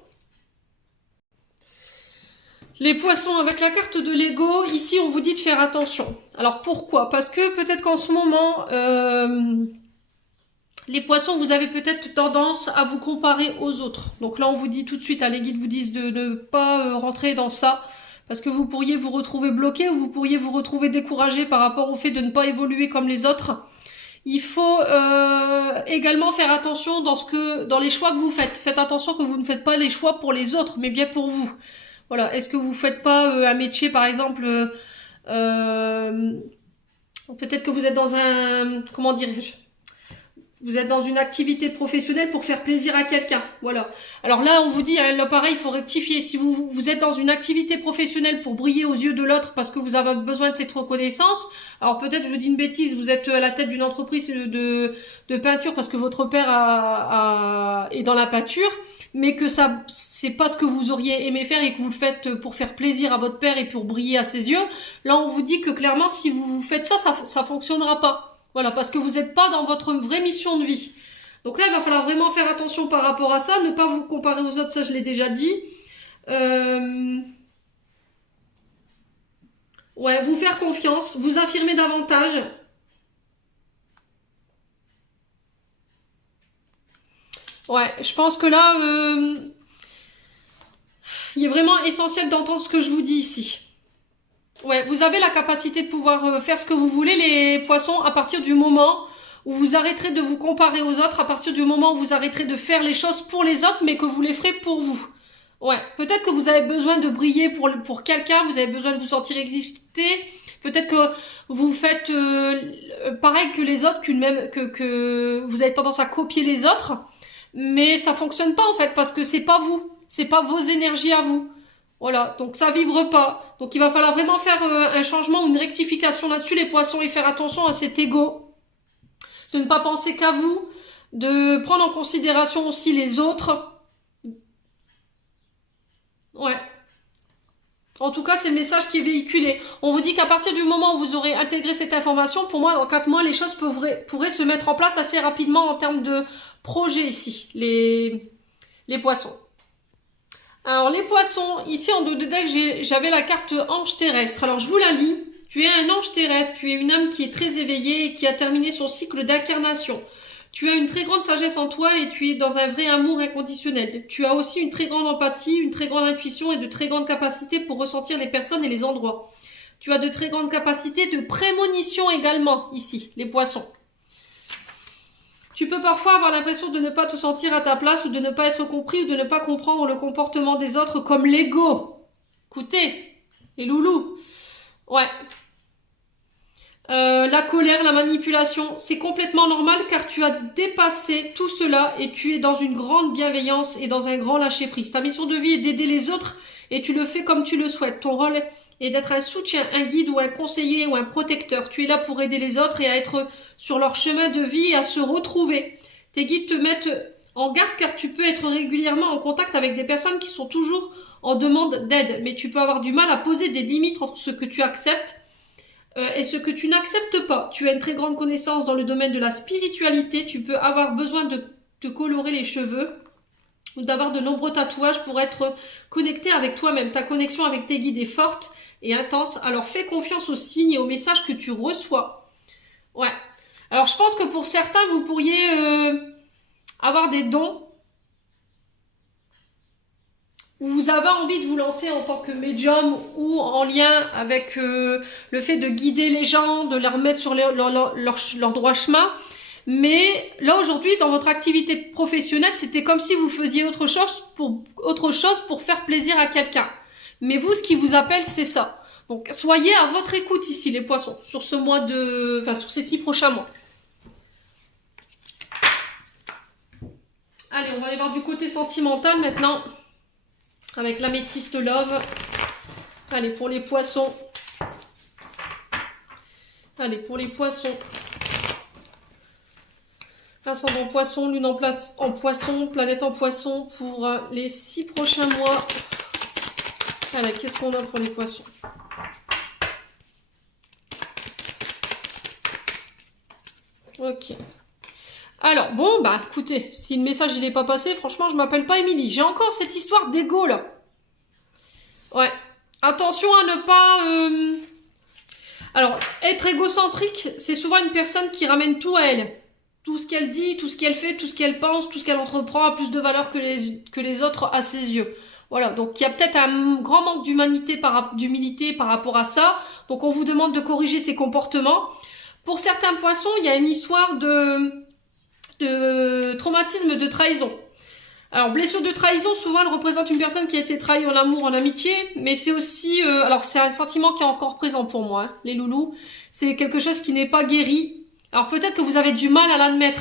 Les poissons, avec la carte de l'ego, ici on vous dit de faire attention. Alors pourquoi? Parce que peut-être qu'en ce moment, les poissons, vous avez peut-être tendance à vous comparer aux autres. Donc là on vous dit tout de suite, les guides vous disent de ne pas rentrer dans ça. Parce que vous pourriez vous retrouver bloqué ou vous pourriez vous retrouver découragé par rapport au fait de ne pas évoluer comme les autres. Il faut également faire attention dans les choix que vous faites. Faites attention que vous ne faites pas les choix pour les autres, mais bien pour vous. Voilà, est-ce que vous faites pas un métier, par exemple, peut-être que vous êtes dans un, comment dirais-je, vous êtes dans une activité professionnelle pour faire plaisir à quelqu'un, voilà. Alors là, on vous dit, là pareil, il faut rectifier. Si vous êtes dans une activité professionnelle pour briller aux yeux de l'autre parce que vous avez besoin de cette reconnaissance, alors peut-être, je vous dis une bêtise, vous êtes à la tête d'une entreprise de peinture parce que votre père est dans la peinture, mais que ça, c'est pas ce que vous auriez aimé faire et que vous le faites pour faire plaisir à votre père et pour briller à ses yeux. Là, on vous dit que clairement, si vous faites ça, ça fonctionnera pas. Voilà, parce que vous n'êtes pas dans votre vraie mission de vie. Donc là, il va falloir vraiment faire attention par rapport à ça, ne pas vous comparer aux autres, ça je l'ai déjà dit. Ouais, vous faire confiance, vous affirmer davantage. Ouais, je pense que là, il est vraiment essentiel d'entendre ce que je vous dis ici. Ouais, vous avez la capacité de pouvoir faire ce que vous voulez, les poissons, à partir du moment où vous arrêterez de vous comparer aux autres, à partir du moment où vous arrêterez de faire les choses pour les autres, mais que vous les ferez pour vous. Ouais, peut-être que vous avez besoin de briller pour quelqu'un, vous avez besoin de vous sentir exister. Peut-être que vous faites pareil que les autres, que vous avez tendance à copier les autres, mais ça fonctionne pas en fait parce que c'est pas vous, c'est pas vos énergies à vous. Voilà, donc ça vibre pas. Donc il va falloir vraiment faire un changement ou une rectification là-dessus, les poissons, et faire attention à cet ego, de ne pas penser qu'à vous, de prendre en considération aussi les autres. Ouais. En tout cas, c'est le message qui est véhiculé. On vous dit qu'à partir du moment où vous aurez intégré cette information, pour moi, dans 4 mois, les choses pourraient se mettre en place assez rapidement en termes de projet ici, les poissons. Alors les poissons, ici en dos de deck, j'avais la carte ange terrestre. Alors je vous la lis. Tu es un ange terrestre, tu es une âme qui est très éveillée et qui a terminé son cycle d'incarnation. Tu as une très grande sagesse en toi et tu es dans un vrai amour inconditionnel. Tu as aussi une très grande empathie, une très grande intuition et de très grandes capacités pour ressentir les personnes et les endroits. Tu as de très grandes capacités de prémonition également, ici, les poissons. Tu peux parfois avoir l'impression de ne pas te sentir à ta place ou de ne pas être compris ou de ne pas comprendre le comportement des autres comme l'ego. Écoutez, les loulous. Ouais. La colère, la manipulation, c'est complètement normal car tu as dépassé tout cela et tu es dans une grande bienveillance et dans un grand lâcher-prise. Ta mission de vie est d'aider les autres et tu le fais comme tu le souhaites. Ton rôle est d'être un soutien, un guide ou un conseiller ou un protecteur. Tu es là pour aider les autres et à être sur leur chemin de vie et à se retrouver. Tes guides te mettent en garde car tu peux être régulièrement en contact avec des personnes qui sont toujours en demande d'aide. Mais tu peux avoir du mal à poser des limites entre ce que tu acceptes et ce que tu n'acceptes pas. Tu as une très grande connaissance dans le domaine de la spiritualité. Tu peux avoir besoin de te colorer les cheveux ou d'avoir de nombreux tatouages pour être connecté avec toi-même. Ta connexion avec tes guides est forte et intense. Alors fais confiance aux signes et aux messages que tu reçois. Ouais. Alors je pense que pour certains, vous pourriez avoir des dons où vous avez envie de vous lancer en tant que médium ou en lien avec le fait de guider les gens, de les remettre sur leur droit chemin. Mais là aujourd'hui, dans votre activité professionnelle, c'était comme si vous faisiez autre chose pour faire plaisir à quelqu'un. Mais vous, ce qui vous appelle, c'est ça. Donc soyez à votre écoute ici, les poissons, sur ce mois sur ces 6 prochains mois. Allez, on va aller voir du côté sentimental maintenant. Avec l'améthyste love. Allez, pour les poissons. Allez, pour les poissons. Ascendant poisson, lune en place en poisson, planète en poisson pour les 6 prochains mois. Allez, qu'est-ce qu'on a pour les poissons? Ok. Alors, bon, bah écoutez, si le message il n'est pas passé, franchement, je m'appelle pas Émilie. J'ai encore cette histoire d'ego là. Ouais. Attention à ne pas... Alors, être égocentrique, c'est souvent une personne qui ramène tout à elle. Tout ce qu'elle dit, tout ce qu'elle fait, tout ce qu'elle pense, tout ce qu'elle entreprend a plus de valeur que les autres à ses yeux. Voilà, donc il y a peut-être un grand manque d'humilité par rapport à ça. Donc on vous demande de corriger ces comportements. Pour certains poissons, il y a une histoire de traumatisme de trahison. Alors, blessure de trahison, souvent, elle représente une personne qui a été trahie en amour, en amitié, mais c'est aussi... alors, c'est un sentiment qui est encore présent pour moi, hein, les loulous. C'est quelque chose qui n'est pas guéri. Alors, peut-être que vous avez du mal à l'admettre.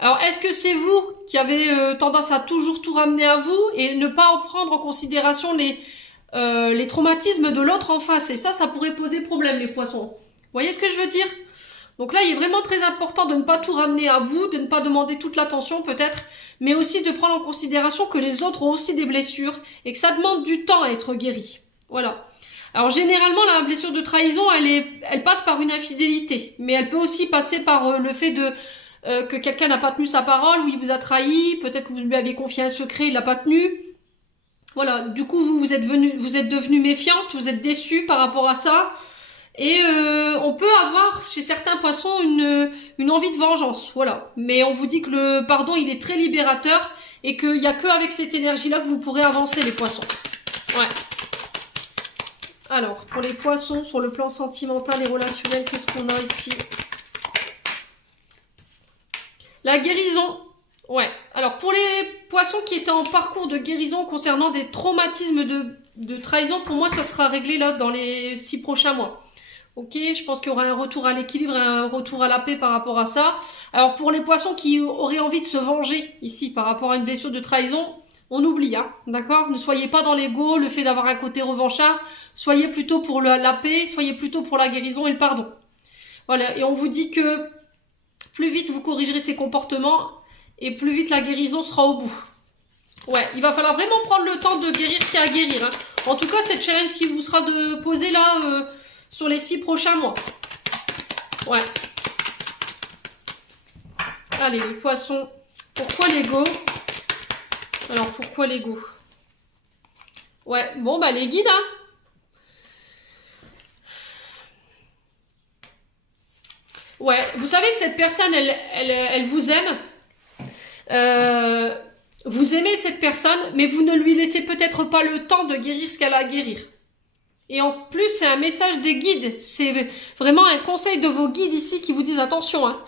Alors, est-ce que c'est vous qui avez tendance à toujours tout ramener à vous et ne pas en prendre en considération les traumatismes de l'autre en face? Et ça pourrait poser problème, les poissons. Vous voyez ce que je veux dire? Donc là, il est vraiment très important de ne pas tout ramener à vous, de ne pas demander toute l'attention peut-être, mais aussi de prendre en considération que les autres ont aussi des blessures et que ça demande du temps à être guéri. Voilà. Alors généralement, la blessure de trahison, elle passe par une infidélité, mais elle peut aussi passer par le fait que quelqu'un n'a pas tenu sa parole, ou il vous a trahi, peut-être que vous lui aviez confié un secret, il l'a pas tenu. Voilà, du coup, vous êtes devenu méfiante, vous êtes déçu par rapport à ça. Et on peut avoir chez certains poissons une envie de vengeance, voilà. Mais on vous dit que le pardon, il est très libérateur et qu'il n'y a qu'avec cette énergie-là que vous pourrez avancer, les poissons. Ouais. Alors, pour les poissons, sur le plan sentimental et relationnel, qu'est-ce qu'on a ici? La guérison. Ouais. Alors, pour les poissons qui étaient en parcours de guérison concernant des traumatismes de trahison, pour moi, ça sera réglé là dans les 6 prochains mois. Ok, je pense qu'il y aura un retour à l'équilibre et un retour à la paix par rapport à ça. Alors pour les poissons qui auraient envie de se venger ici par rapport à une blessure de trahison, on oublie, hein, d'accord? Ne soyez pas dans l'ego, le fait d'avoir un côté revanchard. Soyez plutôt pour la paix, soyez plutôt pour la guérison et le pardon. Voilà, et on vous dit que plus vite vous corrigerez ces comportements et plus vite la guérison sera au bout. Ouais, il va falloir vraiment prendre le temps de guérir ce qu'il y a à guérir. Hein. En tout cas, cette challenge qui vous sera posée là... sur les 6 prochains mois. Ouais. Allez, les poissons. Pourquoi l'ego? Alors, pourquoi l'ego? Ouais, bon, bah, les guides, hein. Ouais, vous savez que cette personne, elle vous aime. Vous aimez cette personne, mais vous ne lui laissez peut-être pas le temps de guérir ce qu'elle a à guérir. Et en plus, c'est un message des guides. C'est vraiment un conseil de vos guides ici qui vous disent attention. Hein.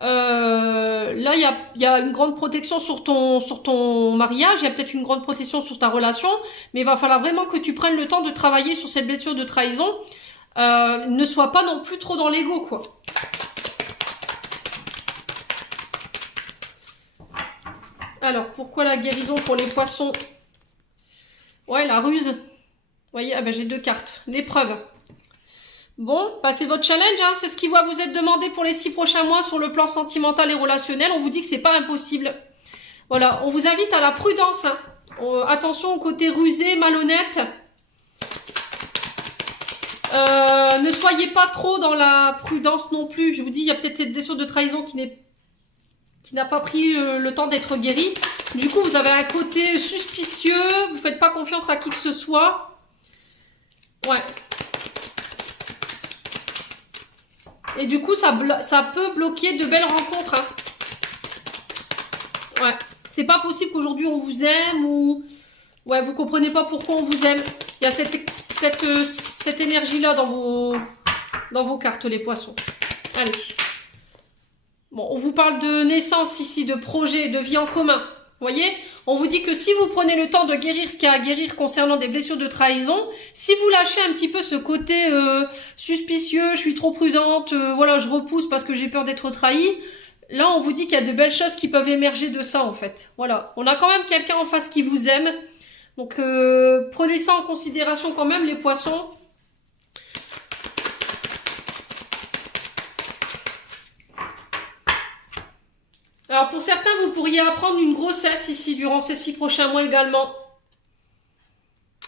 Là, il y a une grande protection sur ton mariage. Il y a peut-être une grande protection sur ta relation. Mais il va falloir vraiment que tu prennes le temps de travailler sur cette blessure de trahison. Ne sois pas non plus trop dans l'ego, quoi. Alors, pourquoi la guérison pour les poissons? Ouais, la ruse. Vous voyez, ah ben j'ai 2 cartes. L'épreuve. Bon, bah c'est votre challenge, hein. C'est ce qui va vous être demandé pour les 6 prochains mois sur le plan sentimental et relationnel. On vous dit que c'est pas impossible. Voilà, on vous invite à la prudence. Hein. Attention au côté rusé, malhonnête. Ne soyez pas trop dans la prudence non plus. Je vous dis, il y a peut-être cette blessure de trahison qui n'a pas pris le temps d'être guérie. Du coup, vous avez un côté suspicieux. Vous faites pas confiance à qui que ce soit. Ouais. Et du coup, ça peut bloquer de belles rencontres. Hein. Ouais. C'est pas possible qu'aujourd'hui on vous aime ou... Ouais, vous comprenez pas pourquoi on vous aime. Il y a cette énergie-là dans vos cartes, les poissons. Allez. Bon, on vous parle de naissance ici, de projet, de vie en commun. Vous voyez? On vous dit que si vous prenez le temps de guérir ce qu'il y a à guérir concernant des blessures de trahison, si vous lâchez un petit peu ce côté suspicieux, je suis trop prudente, voilà, je repousse parce que j'ai peur d'être trahie, là on vous dit qu'il y a de belles choses qui peuvent émerger de ça en fait. Voilà, on a quand même quelqu'un en face qui vous aime, donc prenez ça en considération quand même les poissons. Alors pour certains, vous pourriez apprendre une grossesse ici durant ces 6 prochains mois également.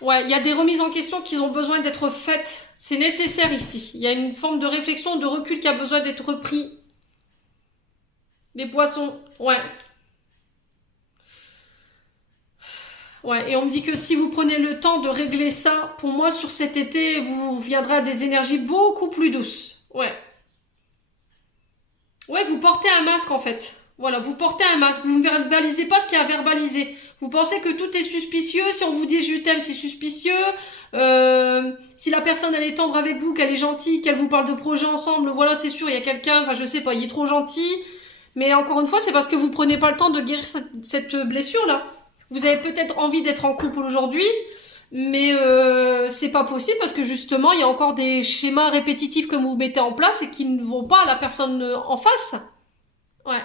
Ouais, il y a des remises en question qui ont besoin d'être faites. C'est nécessaire ici. Il y a une forme de réflexion, de recul qui a besoin d'être pris. Les poissons, ouais. Ouais, et on me dit que si vous prenez le temps de régler ça, pour moi, sur cet été, vous viendrez à des énergies beaucoup plus douces. Ouais. Ouais, vous portez un masque en fait. Voilà, vous portez un masque, vous ne verbalisez pas ce qu'il y a à verbaliser. Vous pensez que tout est suspicieux, si on vous dit je t'aime, c'est suspicieux. Si la personne elle est tendre avec vous, qu'elle est gentille, qu'elle vous parle de projets ensemble, voilà, c'est sûr, il y a quelqu'un, enfin je sais pas, il est trop gentil. Mais encore une fois, c'est parce que vous prenez pas le temps de guérir cette blessure-là. Vous avez peut-être envie d'être en couple aujourd'hui, mais c'est pas possible parce que justement, il y a encore des schémas répétitifs que vous mettez en place et qui ne vont pas à la personne en face. Ouais.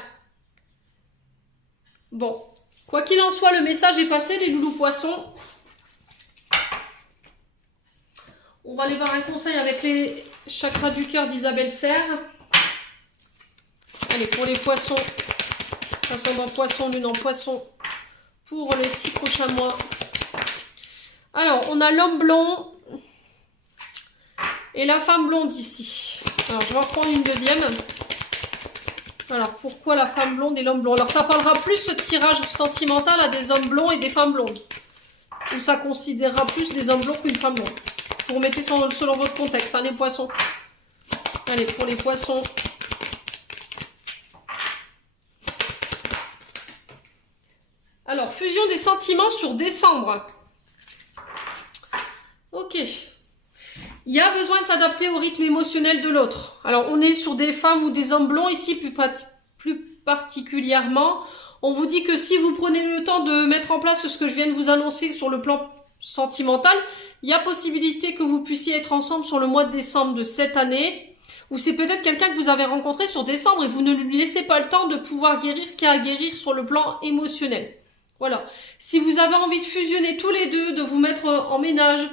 Bon, quoi qu'il en soit, le message est passé, les loulous poissons. On va aller voir un conseil avec les chakras du cœur d'Isabelle Serre. Allez, pour les poissons, ascendant poisson, lune en poisson, pour les 6 prochains mois. Alors, on a l'homme blond et la femme blonde ici. Alors, je vais en prendre une deuxième. Alors, pourquoi la femme blonde et l'homme blond? Alors, ça parlera plus ce tirage sentimental à des hommes blonds et des femmes blondes. Ou ça considérera plus des hommes blonds qu'une femme blonde. Vous remettez selon votre contexte, hein, les poissons. Allez, pour les poissons. Alors, fusion des sentiments sur décembre. Ok. Il y a besoin de s'adapter au rythme émotionnel de l'autre. Alors, on est sur des femmes ou des hommes blonds ici, plus particulièrement. On vous dit que si vous prenez le temps de mettre en place ce que je viens de vous annoncer sur le plan sentimental, il y a possibilité que vous puissiez être ensemble sur le mois de décembre de cette année. Ou c'est peut-être quelqu'un que vous avez rencontré sur décembre et vous ne lui laissez pas le temps de pouvoir guérir ce qu'il y a à guérir sur le plan émotionnel. Voilà. Si vous avez envie de fusionner tous les deux, de vous mettre en ménage,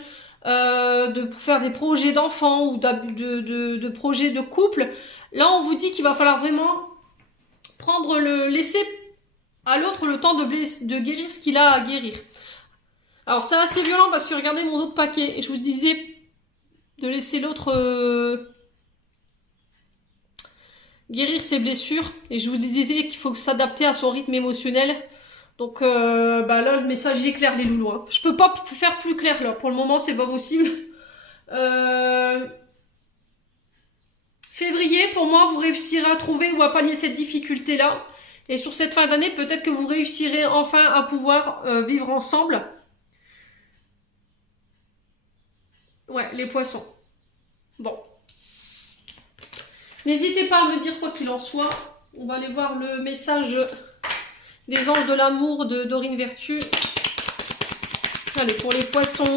de faire des projets d'enfants ou de projets de couple, là on vous dit qu'il va falloir vraiment laisser à l'autre le temps de guérir ce qu'il a à guérir. Alors c'est assez violent parce que regardez mon autre paquet et je vous disais de laisser l'autre guérir ses blessures et je vous disais qu'il faut s'adapter à son rythme émotionnel. Donc là le message est clair les loulous. Hein. Je peux pas faire plus clair là, pour le moment c'est pas possible. Février, pour moi, vous réussirez à trouver ou à pallier cette difficulté-là. Et sur cette fin d'année, peut-être que vous réussirez enfin à pouvoir vivre ensemble. Ouais, les poissons. Bon. N'hésitez pas à me dire quoi qu'il en soit. On va aller voir le message des anges de l'amour de Dorine Vertu. Allez, pour les poissons.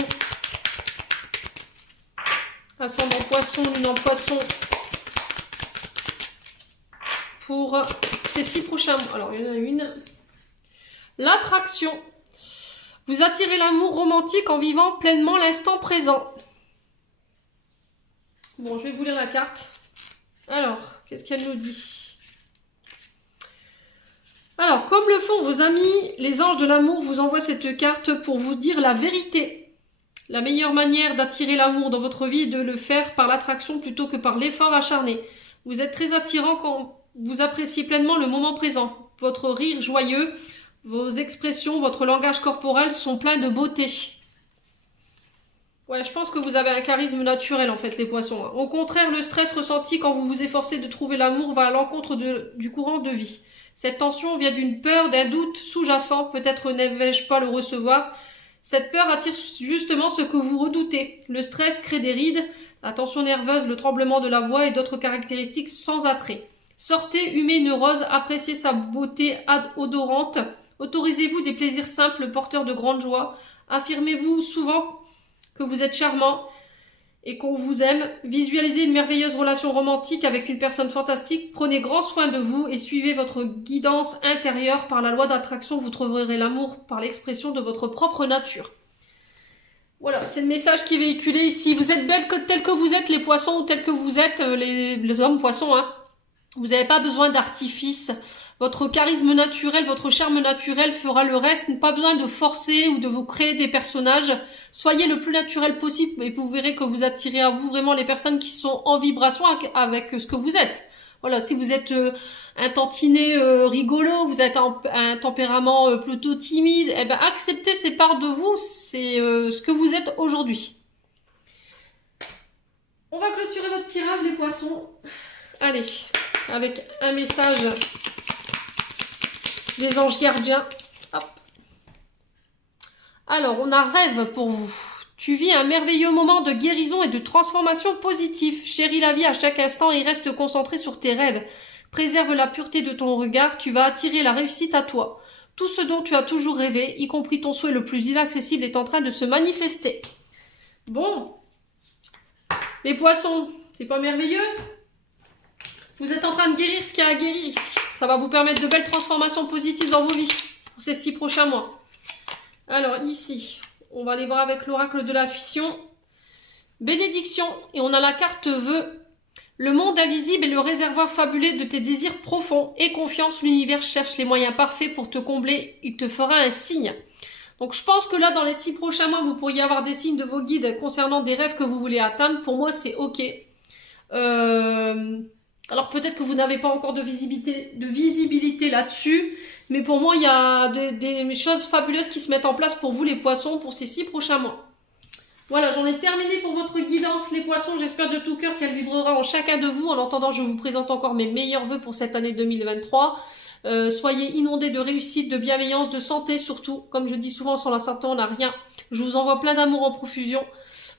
Ascendant poisson, lune en poisson. Pour ces 6 prochains mois. Alors, il y en a une. L'attraction. Vous attirez l'amour romantique en vivant pleinement l'instant présent. Bon, je vais vous lire la carte. Alors, qu'est-ce qu'elle nous dit? Alors, comme le font vos amis, les anges de l'amour vous envoient cette carte pour vous dire la vérité. La meilleure manière d'attirer l'amour dans votre vie est de le faire par l'attraction plutôt que par l'effort acharné. Vous êtes très attirant quand vous appréciez pleinement le moment présent. Votre rire joyeux, vos expressions, votre langage corporel sont pleins de beauté. Ouais, je pense que vous avez un charisme naturel en fait, les poissons. Au contraire, le stress ressenti quand vous vous efforcez de trouver l'amour va à l'encontre du courant de vie. Cette tension vient d'une peur, d'un doute sous-jacent, peut-être n'avais-je pas le recevoir. Cette peur attire justement ce que vous redoutez. Le stress crée des rides, la tension nerveuse, le tremblement de la voix et d'autres caractéristiques sans attrait. Sortez, humez une rose, appréciez sa beauté odorante. Autorisez-vous des plaisirs simples, porteurs de grande joie. Affirmez-vous souvent que vous êtes charmant et qu'on vous aime. Visualisez une merveilleuse relation romantique avec une personne fantastique. Prenez grand soin de vous et suivez votre guidance intérieure. Par la loi d'attraction, vous trouverez l'amour par l'expression de votre propre nature. Voilà, c'est le message qui est véhiculé ici. Vous êtes belles tels que vous êtes, les poissons, ou tels que vous êtes, les hommes poissons, hein. Vous n'avez pas besoin d'artifice. Votre charisme naturel, votre charme naturel fera le reste. Pas besoin de forcer ou de vous créer des personnages. Soyez le plus naturel possible et vous verrez que vous attirez à vous vraiment les personnes qui sont en vibration avec ce que vous êtes. Voilà, si vous êtes un tantinet rigolo, vous êtes un tempérament plutôt timide, eh ben acceptez ces parts de vous, c'est ce que vous êtes aujourd'hui. On va clôturer votre tirage, les poissons. Allez, avec un message des anges gardiens. Hop. Alors, on a rêve pour vous. Tu vis un merveilleux moment de guérison et de transformation positive. Chéris la vie à chaque instant et reste concentré sur tes rêves. Préserve la pureté de ton regard, tu vas attirer la réussite à toi. Tout ce dont tu as toujours rêvé, y compris ton souhait le plus inaccessible, est en train de se manifester. Bon, les poissons, c'est pas merveilleux ? Vous êtes en train de guérir ce qu'il y a à guérir ici. Ça va vous permettre de belles transformations positives dans vos vies pour ces 6 prochains mois. Alors ici, on va aller voir avec l'oracle de l'intuition. Bénédiction. Et on a la carte vœu. Le monde invisible est le réservoir fabuleux de tes désirs profonds. Aie confiance, l'univers cherche les moyens parfaits pour te combler. Il te fera un signe. Donc je pense que là, dans les 6 prochains mois, vous pourriez avoir des signes de vos guides concernant des rêves que vous voulez atteindre. Pour moi, c'est ok. Alors peut-être que vous n'avez pas encore de visibilité là-dessus, mais pour moi, il y a des choses fabuleuses qui se mettent en place pour vous, les poissons, pour ces 6 prochains mois. Voilà, j'en ai terminé pour votre guidance, les poissons. J'espère de tout cœur qu'elle vibrera en chacun de vous. En attendant, je vous présente encore mes meilleurs vœux pour cette année 2023. Soyez inondés de réussite, de bienveillance, de santé surtout. Comme je dis souvent, sans la santé, on n'a rien. Je vous envoie plein d'amour en profusion,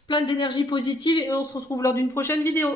plein d'énergie positive et on se retrouve lors d'une prochaine vidéo.